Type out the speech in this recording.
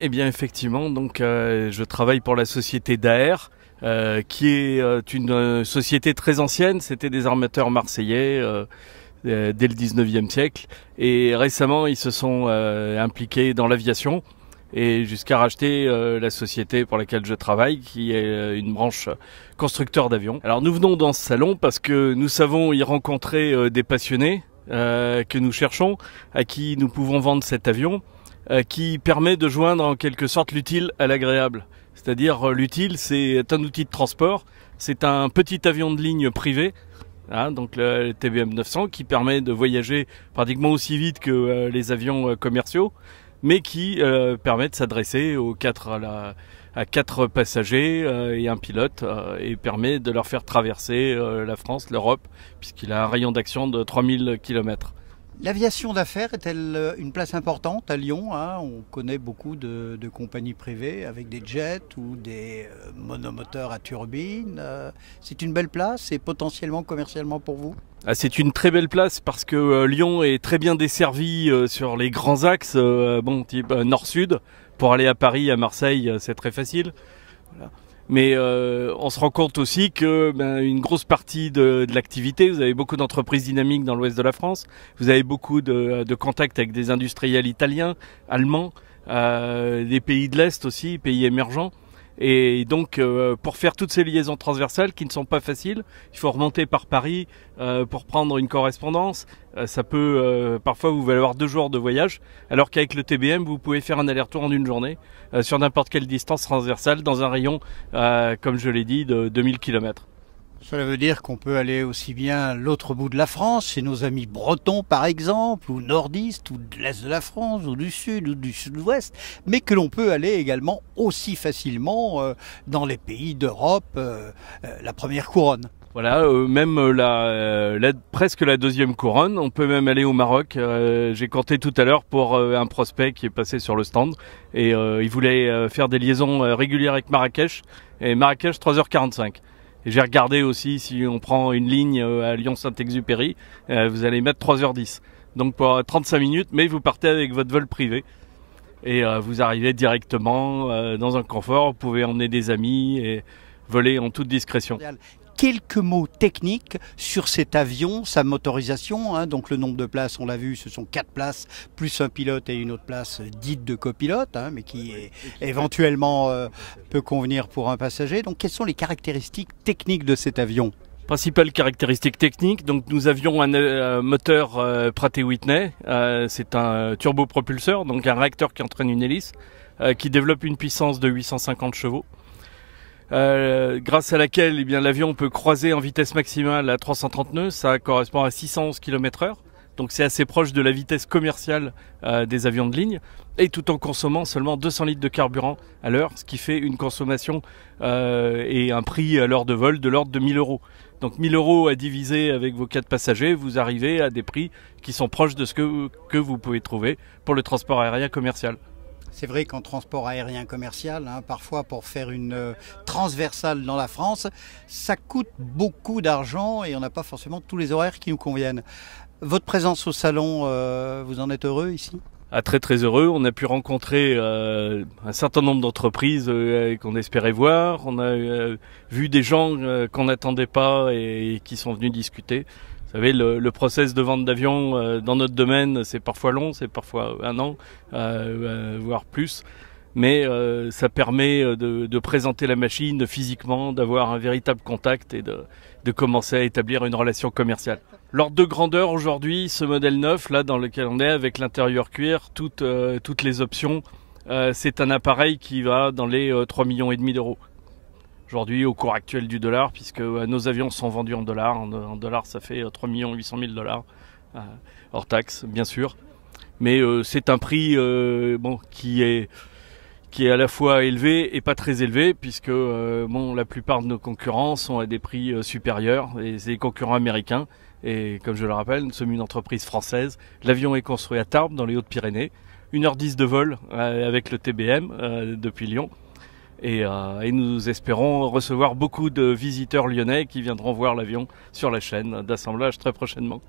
Eh bien effectivement, donc je travaille pour la société Daher, qui est une société très ancienne. C'était des armateurs marseillais dès le 19e siècle. Et récemment, ils se sont impliqués dans l'aviation et jusqu'à racheter la société pour laquelle je travaille, qui est une branche constructeur d'avions. Alors nous venons dans ce salon parce que nous savons y rencontrer des passionnés que nous cherchons, à qui nous pouvons vendre cet avion, qui permet de joindre en quelque sorte l'utile à l'agréable. C'est-à-dire l'utile, c'est un outil de transport, c'est un petit avion de ligne privé, hein, donc le TBM 900, qui permet de voyager pratiquement aussi vite que les avions commerciaux, mais qui permet de s'adresser à 4 passagers et un pilote, et permet de leur faire traverser la France, l'Europe, puisqu'il a un rayon d'action de 3000 km. L'aviation d'affaires est-elle une place importante à Lyon, hein? On connaît beaucoup de compagnies privées avec des jets ou des monomoteurs à turbine. C'est une belle place et potentiellement commercialement pour vous? Ah, c'est une très belle place parce que Lyon est très bien desservi sur les grands axes, type nord-sud. Pour aller à Paris, à Marseille, c'est très facile. Voilà. Mais on se rend compte aussi que une grosse partie de l'activité, vous avez beaucoup d'entreprises dynamiques dans l'ouest de la France, vous avez beaucoup de contacts avec des industriels italiens, allemands, des pays de l'Est aussi, pays émergents. Et donc pour faire toutes ces liaisons transversales qui ne sont pas faciles, il faut remonter par Paris pour prendre une correspondance. Ça peut parfois vous valoir 2 jours de voyage, alors qu'avec le TBM, vous pouvez faire un aller-retour en une journée sur n'importe quelle distance transversale dans un rayon, comme je l'ai dit, de 2000 km. Cela veut dire qu'on peut aller aussi bien l'autre bout de la France, chez nos amis bretons par exemple, ou nordistes, ou de l'est de la France, ou du sud, ou du sud-ouest, mais que l'on peut aller également aussi facilement dans les pays d'Europe, la première couronne. Voilà, même presque la deuxième couronne. On peut même aller au Maroc. J'ai compté tout à l'heure pour un prospect qui est passé sur le stand et il voulait faire des liaisons régulières avec Marrakech. Et Marrakech 3h45. Et j'ai regardé aussi, si on prend une ligne à Lyon-Saint-Exupéry, vous allez mettre 3h10. Donc pour 35 minutes, mais vous partez avec votre vol privé. Et vous arrivez directement dans un confort. Vous pouvez emmener des amis et voler en toute discrétion. Quelques mots techniques sur cet avion, sa motorisation, hein, donc le nombre de places, on l'a vu, ce sont 4 places, plus un pilote et une autre place dite de copilote, hein, mais qui éventuellement peut convenir pour un passager. Donc quelles sont les caractéristiques techniques de cet avion? Principale caractéristique technique, donc nous avions un moteur Pratt & Whitney, c'est un turbopropulseur, donc un réacteur qui entraîne une hélice, qui développe une puissance de 850 chevaux. Grâce à laquelle l'avion peut croiser en vitesse maximale à 330 nœuds, ça correspond à 611 km/h, donc c'est assez proche de la vitesse commerciale des avions de ligne, et tout en consommant seulement 200 litres de carburant à l'heure, ce qui fait une consommation et un prix à l'heure de vol de l'ordre de 1000 euros. Donc 1000 euros à diviser avec vos 4 passagers, vous arrivez à des prix qui sont proches de ce que vous pouvez trouver pour le transport aérien commercial. C'est vrai qu'en transport aérien commercial, hein, parfois pour faire une transversale dans la France, ça coûte beaucoup d'argent et on n'a pas forcément tous les horaires qui nous conviennent. Votre présence au salon, vous en êtes heureux ici? Ah, très très heureux, on a pu rencontrer un certain nombre d'entreprises qu'on espérait voir, on a vu des gens qu'on n'attendait pas et qui sont venus discuter. Vous savez, le process de vente d'avion dans notre domaine, c'est parfois long, c'est parfois un an, voire plus. Mais ça permet de présenter la machine physiquement, d'avoir un véritable contact et de commencer à établir une relation commerciale. L'ordre de grandeur aujourd'hui, ce modèle neuf, là dans lequel on est, avec l'intérieur cuir, toutes les options, c'est un appareil qui va dans les 3,5 millions d'euros. Aujourd'hui, au cours actuel du dollar, puisque nos avions sont vendus en dollars. En dollars, ça fait 3 800 000 $, hors taxe, bien sûr. Mais c'est un prix qui est à la fois élevé et pas très élevé, puisque la plupart de nos concurrents sont à des prix supérieurs, et c'est des concurrents américains. Et comme je le rappelle, nous sommes une entreprise française. L'avion est construit à Tarbes, dans les Hautes-Pyrénées. 1h10 de vol avec le TBM depuis Lyon. Et nous espérons recevoir beaucoup de visiteurs lyonnais qui viendront voir l'avion sur la chaîne d'assemblage très prochainement.